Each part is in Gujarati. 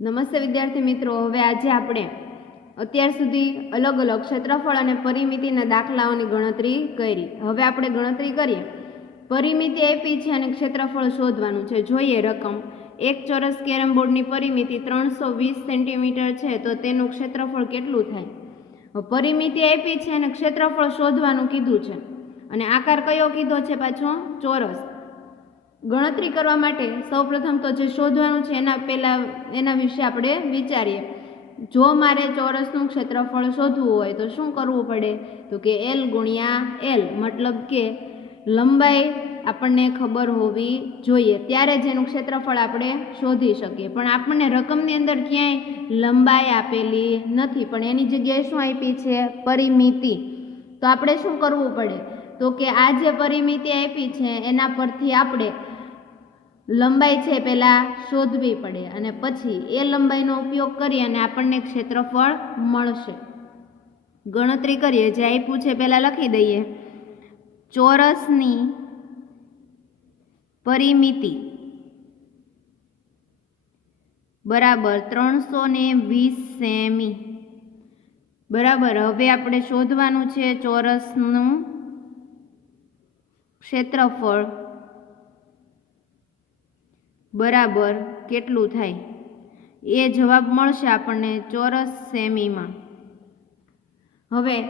નમસ્તે વિદ્યાર્થી મિત્રો. હવે આજે આપણે અત્યાર સુધી અલગ અલગ ક્ષેત્રફળ અને પરિમિતિના દાખલાઓની ગણતરી કરી. હવે આપણે ગણતરી કરીએ. પરિમિતિ આપી છે અને ક્ષેત્રફળ શોધવાનું છે. જોઈએ રકમ. એક ચોરસ કેરમ બોર્ડની પરિમિતિ ત્રણસો વીસ સેન્ટીમીટર છે, તો તેનું ક્ષેત્રફળ કેટલું થાય? પરિમિતિ આપી છે અને ક્ષેત્રફળ શોધવાનું કીધું છે. અને આકાર કયો કીધો છે પાછો? ચોરસ. ગણતરી કરવા માટે સૌપ્રથમ તો જે શોધવાનું છે એના પહેલાં એના વિશે આપણે વિચારીએ. જો મારે ચોરસનું ક્ષેત્રફળ શોધવું હોય તો શું કરવું પડે? તો કે એલ ગુણ્યા એલ મતલબ કે લંબાઈ આપણને ખબર હોવી જોઈએ. ત્યારે જેનું ક્ષેત્રફળ આપણે શોધી શકીએ. પણ આપણને રકમની અંદર ક્યાંય લંબાઈ આપેલી નથી. પણ એની જગ્યાએ શું આપી છે? પરિમિતિ. તો આપણે શું કરવું પડે? તો કે આ જે પરિમિતિ આપી છે, એના પરથી આપણે લંબાઈ છે પહેલાં શોધવી પડે અને પછી એ લંબાઈનો ઉપયોગ કરી અને આપણને ક્ષેત્રફળ મળશે. ગણતરી કરીએ, જે આપ્યું છે પહેલાં લખી દઈએ. ચોરસની પરિમિતિ બરાબર ત્રણસો ને વીસ સેમી. બરાબર, હવે આપણે શોધવાનું છે ચોરસનું ક્ષેત્રફળ. બરાબર કેટલું થાય? એ જવાબ મળશે આપણને ચોરસ સેમીમાં. હવે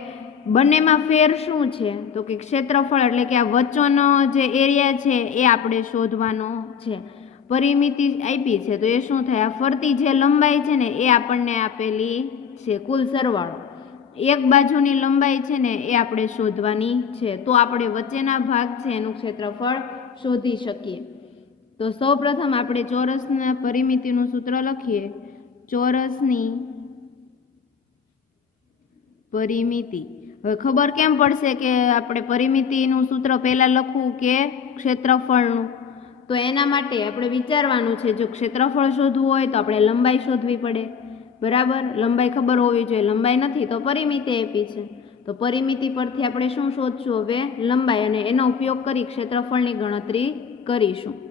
બંનેમાં ફેર શું છે? તો કે ક્ષેત્રફળ એટલે કે આ વચ્ચોનો જે એરિયા છે એ આપણે શોધવાનો છે. પરિમિતિ આપી છે તો એ શું થાય? આ ફરતી જે લંબાઈ છે ને એ આપણને આપેલી છે કુલ સરવાળો. એક બાજુની લંબાઈ છે ને એ આપણે શોધવાની છે. તો આપણે વચ્ચેના ભાગ છે એનું ક્ષેત્રફળ શોધી શકીએ. તો સૌ પ્રથમ આપણે ચોરસના પરિમિતિનું સૂત્ર લખીએ. ચોરસની પરિમિતિ. હવે ખબર કેમ પડશે કે આપણે પરિમિતિનું સૂત્ર પહેલાં લખવું કે ક્ષેત્રફળનું? તો એના માટે આપણે વિચારવાનું છે, જો ક્ષેત્રફળ શોધવું હોય તો આપણે લંબાઈ શોધવી પડે. બરાબર? લંબાઈ ખબર હોવી જોઈએ. લંબાઈ નથી તો પરિમિતિ આપી છે. તો પરિમિતિ પરથી આપણે શું શોધશું? હવે લંબાઈ અને એનો ઉપયોગ કરી ક્ષેત્રફળની ગણતરી કરીશું.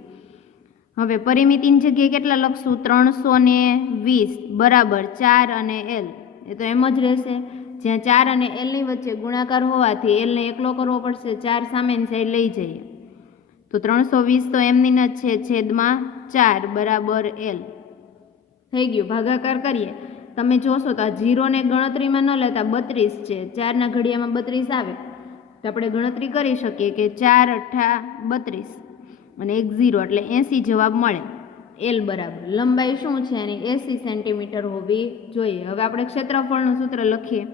હવે પરિમિતિની જગ્યાએ કેટલા લખશું? ત્રણસો ને વીસ, બરાબર, ચાર અને એલ. એ તો એમ જ રહેશે. જ્યાં ચાર અને એલની વચ્ચે ગુણાકાર હોવાથી એલને એકલો કરવો પડશે, ચાર સામેની સાઈડ લઈ જઈએ. તો ત્રણસો વીસ તો એમની જ છે, છેદમાં ચાર, બરાબર, એલ. થઈ ગયું, ભાગાકાર કરીએ. તમે જોશો તો આ જીરોને ગણતરીમાં ન લેતા બત્રીસ છે, ચારના ઘડિયામાં બત્રીસ આવે. તો આપણે ગણતરી કરી શકીએ કે ચાર અઠ્ઠા બત્રીસ. અને એક ઝીરો, એટલે એંસી જવાબ મળે. એલ બરાબર. લંબાઈ શું છે એની એંસી સેન્ટીમીટર હોવી જોઈએ? હવે આપણે ક્ષેત્રફળનું સૂત્ર લખીએ.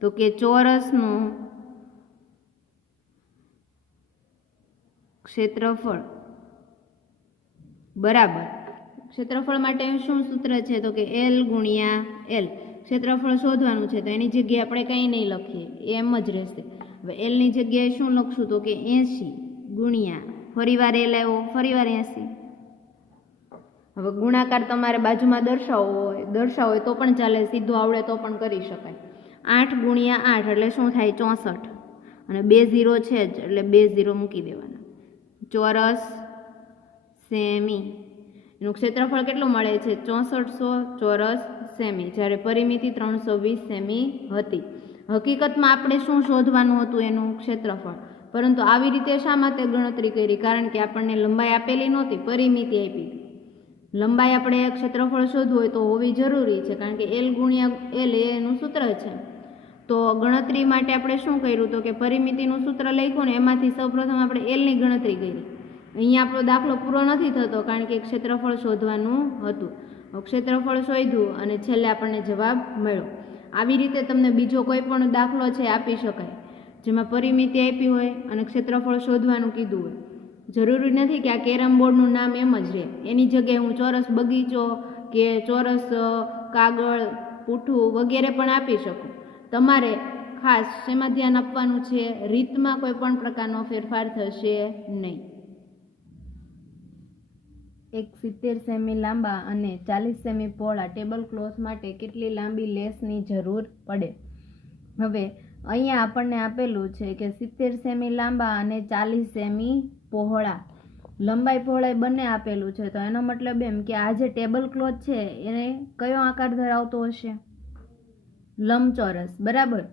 તો કે ચોરસનું ક્ષેત્રફળ બરાબર. ક્ષેત્રફળ માટે શું સૂત્ર છે? તો કે એલ ગુણ્યા એલ. ક્ષેત્રફળ શોધવાનું છે, તો એની જગ્યાએ આપણે કંઈ નહીં લખીએ. એમ જ રહેશે. હવે એલની જગ્યાએ શું લખશું? તો કે એંસી ગુણ્યા ફરીવાર એલ ફરી ફરીવાર એંસી હવે ગુણાકાર તમારે બાજુમાં દર્શાવવો હોય દર્શાવો તો પણ ચાલે, સીધું આવડે તો પણ કરી શકાય. આઠ ગુણ્યા આઠ એટલે શું થાય? ચોસઠ. અને બે ઝીરો છે જ, એટલે બે ઝીરો મૂકી દેવાના. ચોરસ સેમી. એનું ક્ષેત્રફળ કેટલું મળે છે? ચોસઠસો ચોરસ સેમી. જ્યારે પરિમિતિ ત્રણસો વીસ સેમી હતી. હકીકતમાં આપણે શું શોધવાનું હતું એનું ક્ષેત્રફળ? પરંતુ આવી રીતે શા માટે ગણતરી કરી? કારણ કે આપણને લંબાઈ આપેલી નહોતી, પરિમિતિ આપી લંબાઈ આપણે ક્ષેત્રફળ શોધવું હોય તો હોવી જરૂરી છે, કારણ કે એલ ગુણ્યા એલ એનું સૂત્ર છે. તો ગણતરી માટે આપણે શું કર્યું તો કે પરિમિતિનું સૂત્ર લખ્યું ને એમાંથી સૌપ્રથમ આપણે એલની ગણતરી કરી. અહીંયા આપણો દાખલો પૂરો નથી થતો, કારણ કે ક્ષેત્રફળ શોધવાનું હતું. ક્ષેત્રફળ શોધ્યું અને છેલ્લે આપણને જવાબ મળ્યો. આવી રીતે તમને બીજો કોઈ પણ દાખલો છે આપી શકાય. જેમાં પરિમિતિ આપી હોય અને ક્ષેત્રફળ શોધવાનું કીધું હોય. જરૂરી નથી કે આ કેરમ બોર્ડનું નામ એમ જ રહે. એની જગ્યાએ હું ચોરસ બગીચો કે ચોરસ કાગળ પૂઠું વગેરે પણ આપી શકું. તમારે ખાસ શેમાં ધ્યાન આપવાનું છે? રીતમાં કોઈ પણ પ્રકારનો ફેરફાર થશે નહીં. એક સિત્તેર સેમી લાંબા અને ચાલીસ સેમી પહોળા ટેબલ ક્લોથ માટે કેટલી લાંબી લેસની જરૂર પડે? હવે, અહીંયા આપણને આપેલું છે કે સિત્તેર સેમી લાંબા અને ચાલીસ સેમી પહોળા. લંબાઈ પહોળાઈ બંને આપેલું છે, તો એનો મતલબ એમ કે આ જે ટેબલ ક્લોથ છે, એને કયો આકાર ધરાવતો હશે? લંબચોરસ, બરાબર?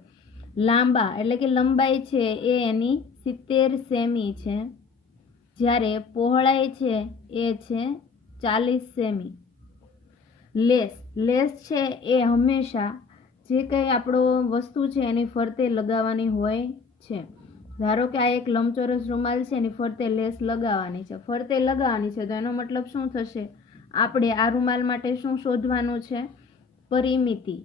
લાંબા, એટલે કે લંબાઈ છે એ એની સિત્તેર સેમી છે. જ્યારે પહોળાઈ છે એ છે ચાલીસ સેમી. લેસ લેસ છે એ હંમેશા જે કંઈ આપણો વસ્તુ છે એની ફરતે લગાવવાની હોય છે. ધારો કે આ એક લંબચોરસ રૂમાલ છે, એની ફરતે લેસ લગાવવાની છે. ફરતે લગાવવાની છે તો એનો મતલબ શું થશે? આપણે આ રૂમાલ માટે શું શોધવાનું છે? પરિમિતિ.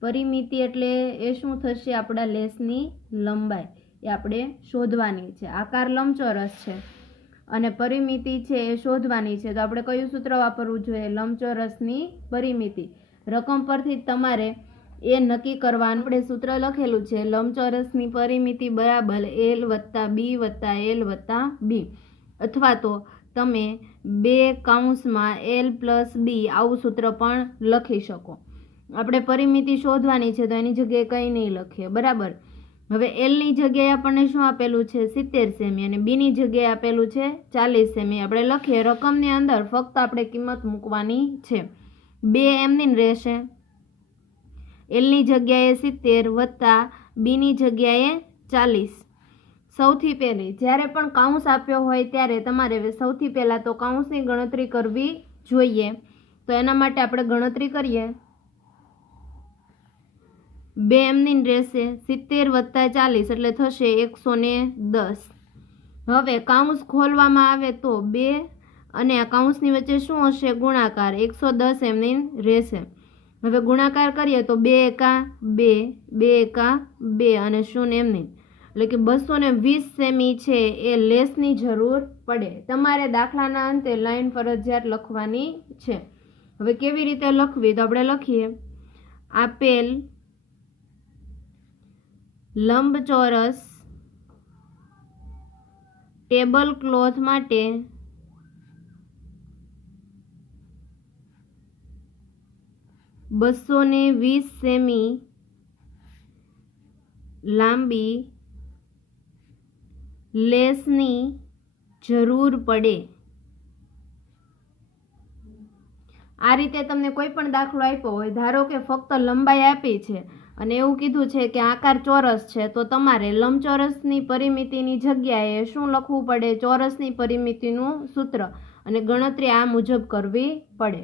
પરિમિતિ એટલે એ શું થશે? આપણા લેસની લંબાઈ એ આપણે શોધવાની છે. આકાર લંબચોરસ છે. અને પરિમિતિ છે એ શોધવાની છે. તો આપણે કયું સૂત્ર વાપરવું જોઈએ? લંબચોરસની પરિમિતિ. રકમ પરથી તમારે એ નક્કી કરવાનું. આપણે સૂત્ર લખેલું છે, લંબચોરસની પરિમિતિ બરાબર એલ વત્તા બી વત્તા એલ વત્તા બી અથવા તો તમે બે કાઉન્સમાં એલ પ્લસ બી આવું સૂત્ર પણ લખી શકો. આપણે પરિમિતિ શોધવાની છે તો એની જગ્યાએ કંઈ નહીં લખીએ. બરાબર? હવે એલની જગ્યાએ આપણને શું આપેલું છે? સિત્તેર સેમી અને બીની જગ્યાએ આપેલું છે ચાલીસ સેમી. આપણે લખીએ, રકમની અંદર ફક્ત આપણે કિંમત મૂકવાની છે. બે એમની રહેશે. એલની જગ્યાએ સિત્તેર વત્તા બીની જગ્યાએ ચાલીસ. સૌથી પહેલી, જ્યારે પણ કાઉન્સ આપ્યો હોય ત્યારે તમારે સૌથી પહેલાં તો કાઉન્સની ગણતરી કરવી જોઈએ. તો એના માટે આપણે ગણતરી કરીએ. બે એમની રહેશે. સિત્તેર વત્તા ચાલીસ એટલે થશે એકસો ને દસ. હવે કાઉન્સ ખોલવામાં આવે તો બે અને આ કાઉન્સની વચ્ચે શું હશે? ગુણાકાર. એકસો દસ એમની રહેશે. હવે ગુણાકાર કરીએ તો બે એકા બે બે એકા બે અને શૂન્ય એમની. એટલે કે બસો ને વીસ સેમી છે એ લેસની જરૂર પડે. તમારે દાખલાના અંતે લાઈન ફરજિયાત લખવાની છે. હવે કેવી રીતે લખવી? તો આપણે લખીએ. આપેલ લંબચોરસ ટેબલ ક્લોથ માટે બસો ને વીસ સેમી લાંબી લેસની જરૂર પડે. આ રીતે તમને કોઈ પણ દાખલો આપ્યો હોય, ધારો કે ફક્ત લંબાઈ આપી છે અને એવું કીધું છે કે આકાર ચોરસ છે, તો તમારે લંબચોરસની પરિમિતિની જગ્યાએ શું લખવું પડે? ચોરસની પરિમિતિનું સૂત્ર અને ગણતરી આ મુજબ કરવી પડે.